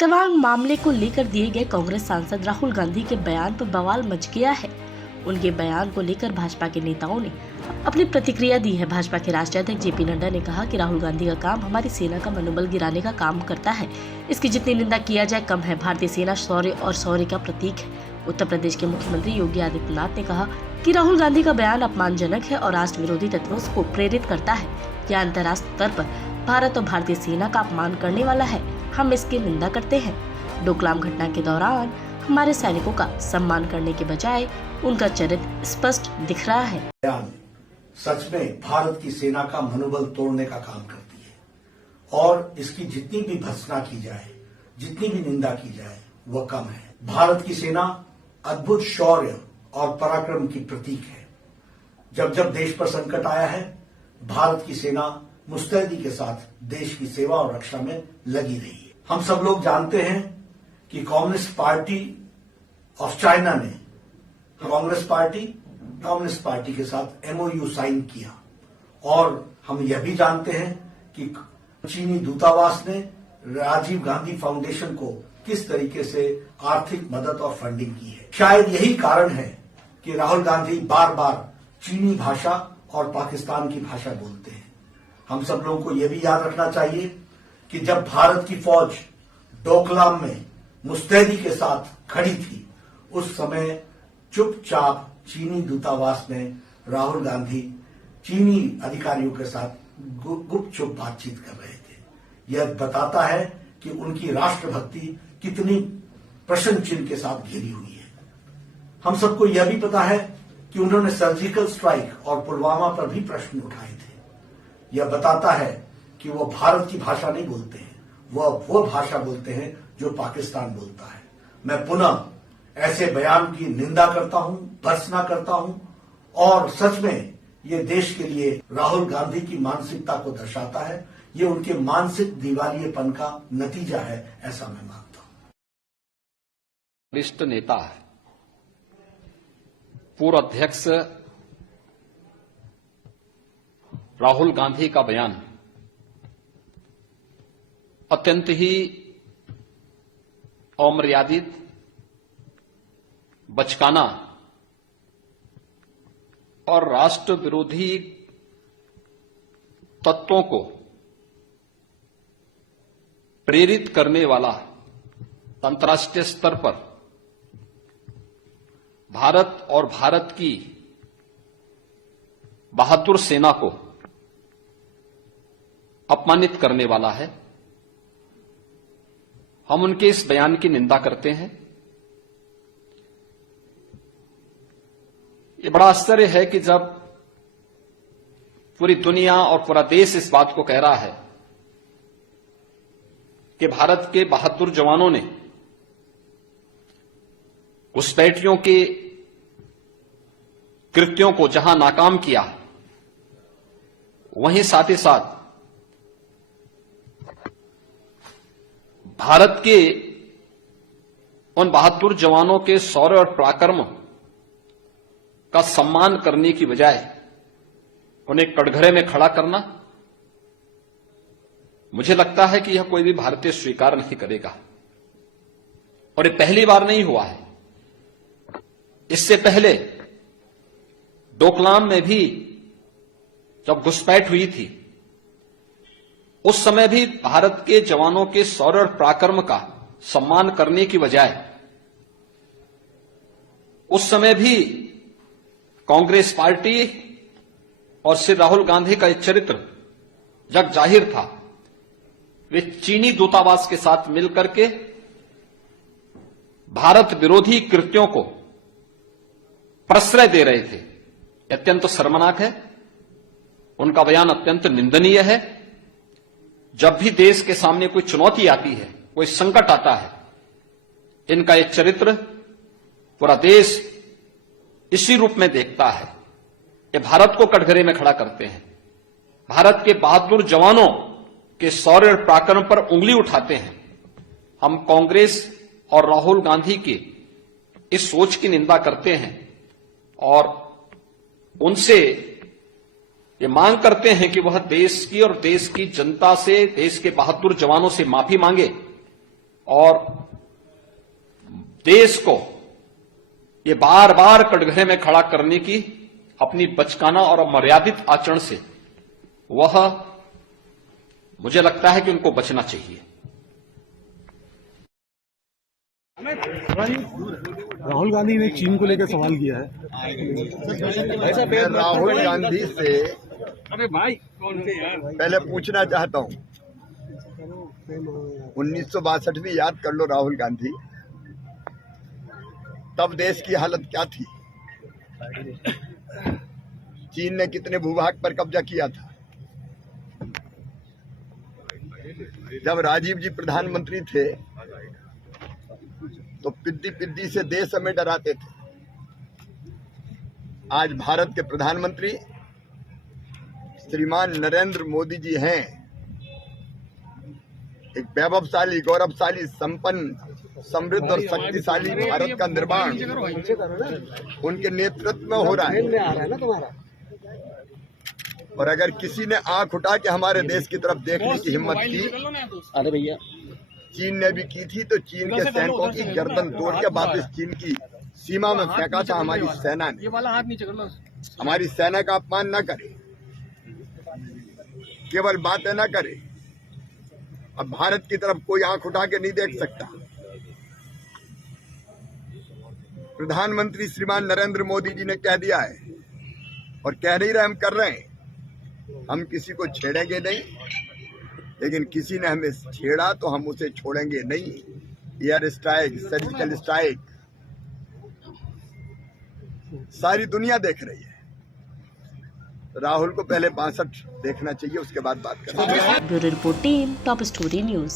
तवांग मामले को लेकर दिए गए कांग्रेस सांसद राहुल गांधी के बयान पर बवाल मच गया है। उनके बयान को लेकर भाजपा के नेताओं ने अपनी प्रतिक्रिया दी है। भाजपा के राष्ट्रीय अध्यक्ष जेपी नड्डा ने कहा कि राहुल गांधी का काम हमारी सेना का मनोबल गिराने का काम करता है। इसकी जितनी निंदा किया जाए कम है। भारतीय सेना शौर्य और शौर्य का प्रतीक है। उत्तर प्रदेश के मुख्यमंत्री योगी आदित्यनाथ ने कहा कि राहुल गांधी का बयान अपमानजनक है और राष्ट्र विरोधी तत्वों को प्रेरित करता है। यह अंतर्राष्ट्रीय स्तर पर भारत और भारतीय सेना का अपमान करने वाला है। हम इसकी निंदा करते हैं। डोकलाम घटना के दौरान हमारे सैनिकों का सम्मान करने के बजाय उनका चरित्र स्पष्ट दिख रहा है। बयान सच में भारत की सेना का मनोबल तोड़ने का काम करती है और इसकी जितनी भी भर्त्सना की जाए, जितनी भी निंदा की जाए, वह कम है। भारत की सेना अद्भुत शौर्य और पराक्रम की प्रतीक है। जब जब देश पर संकट आया है, भारत की सेना मुस्तैदी के साथ देश की सेवा और रक्षा में लगी रही है। हम सब लोग जानते हैं कि कम्युनिस्ट पार्टी ऑफ चाइना ने कम्युनिस्ट पार्टी के साथ एमओयू साइन किया और हम यह भी जानते हैं कि चीनी दूतावास ने राजीव गांधी फाउंडेशन को किस तरीके से आर्थिक मदद और फंडिंग की है। शायद यही कारण है कि राहुल गांधी बार बार चीनी भाषा और पाकिस्तान की भाषा बोलते हैं। हम सब लोगों को यह भी याद रखना चाहिए कि जब भारत की फौज डोकलाम में मुस्तैदी के साथ खड़ी थी, उस समय चुपचाप चीनी दूतावास में राहुल गांधी चीनी अधिकारियों के साथ गुपचुप बातचीत कर रहे थे। यह बताता है कि उनकी राष्ट्रभक्ति कितनी प्रश्न चिन्ह के साथ घिरी हुई है। हम सबको यह भी पता है कि उन्होंने सर्जिकल स्ट्राइक और पुलवामा पर भी प्रश्न उठाए थे। यह बताता है कि वो भारत की भाषा नहीं बोलते हैं, वो भाषा बोलते हैं जो पाकिस्तान बोलता है। मैं पुनः ऐसे बयान की निंदा करता हूं, भर्त्सना करता हूं और सच में ये देश के लिए राहुल गांधी की मानसिकता को दर्शाता है। ये उनके मानसिक दिवालियेपन का नतीजा है, ऐसा मैं मानता हूं। वरिष्ठ नेता है, पूर्व अध्यक्ष राहुल गांधी का बयान अत्यंत ही अमर्यादित, बचकाना और राष्ट्र विरोधी तत्वों को प्रेरित करने वाला, अंतर्राष्ट्रीय स्तर पर भारत और भारत की बहादुर सेना को अपमानित करने वाला है। हम उनके इस बयान की निंदा करते हैं। ये बड़ा आश्चर्य है कि जब पूरी दुनिया और पूरा देश इस बात को कह रहा है कि भारत के बहादुर जवानों ने घुसपैठियों के कृत्यों को जहां नाकाम किया, वहीं साथ ही साथ भारत के उन बहादुर जवानों के शौर्य और पराक्रम का सम्मान करने की बजाय उन्हें कटघरे में खड़ा करना, मुझे लगता है कि यह कोई भी भारतीय स्वीकार नहीं करेगा। और ये पहली बार नहीं हुआ है। इससे पहले डोकलाम में भी जब घुसपैठ हुई थी, उस समय भी भारत के जवानों के शौर्य और पराक्रम का सम्मान करने की बजाय उस समय भी कांग्रेस पार्टी और श्री राहुल गांधी का चरित्र जग जाहिर था। वे चीनी दूतावास के साथ मिलकर के भारत विरोधी कृत्यों को प्रश्रय दे रहे थे। अत्यंत शर्मनाक है। उनका बयान अत्यंत निंदनीय है। जब भी देश के सामने कोई चुनौती आती है, कोई संकट आता है, इनका ये चरित्र पूरा देश इसी रूप में देखता है। ये भारत को कटघरे में खड़ा करते हैं। भारत के बहादुर जवानों के शौर्य और पराक्रम पर उंगली उठाते हैं। हम कांग्रेस और राहुल गांधी की इस सोच की निंदा करते हैं और उनसे ये मांग करते हैं कि वह देश की और देश की जनता से, देश के बहादुर जवानों से माफी मांगे और देश को ये बार बार कटघरे में खड़ा करने की अपनी बचकाना और मर्यादित आचरण से वह मुझे लगता है कि उनको बचना चाहिए। राहुल गांधी ने चीन को लेकर सवाल किया है। मैं राहुल गांधी से पहले पूछना चाहता हूं, 1962 भी याद कर लो राहुल गांधी, तब देश की हालत क्या थी? चीन ने कितने भूभाग पर कब्जा किया था? जब राजीव जी प्रधानमंत्री थे तो पिद्दी पिद्दी से देश हमें डराते थे। आज भारत के प्रधानमंत्री श्रीमान नरेंद्र मोदी जी हैं। एक वैभवशाली, गौरवशाली, संपन्न, समृद्ध और शक्तिशाली भारत का निर्माण उनके नेतृत्व में हो रहा है। और अगर किसी ने आंख उठा के हमारे देश की तरफ देखने की हिम्मत की, चीन ने भी की थी, तो चीन के सैनिकों की गर्दन तोड़ के वापस चीन की सीमा में फेंका था हमारी सेना ने। हमारी सेना का अपमान न करे, केवल बातें न करे। अब भारत की तरफ कोई आंख उठा के नहीं देख सकता। प्रधानमंत्री श्रीमान नरेंद्र मोदी जी ने कह दिया है और कह नहीं रहे, हम कर रहे हैं। हम किसी को छेड़ेंगे नहीं, लेकिन किसी ने हमें छेड़ा तो हम उसे छोड़ेंगे नहीं। एयर स्ट्राइक, सर्जिकल स्ट्राइक सारी दुनिया देख रही है। राहुल को पहले 62 देखना चाहिए, उसके बाद बात करेंगे। Bureau report team, top story news.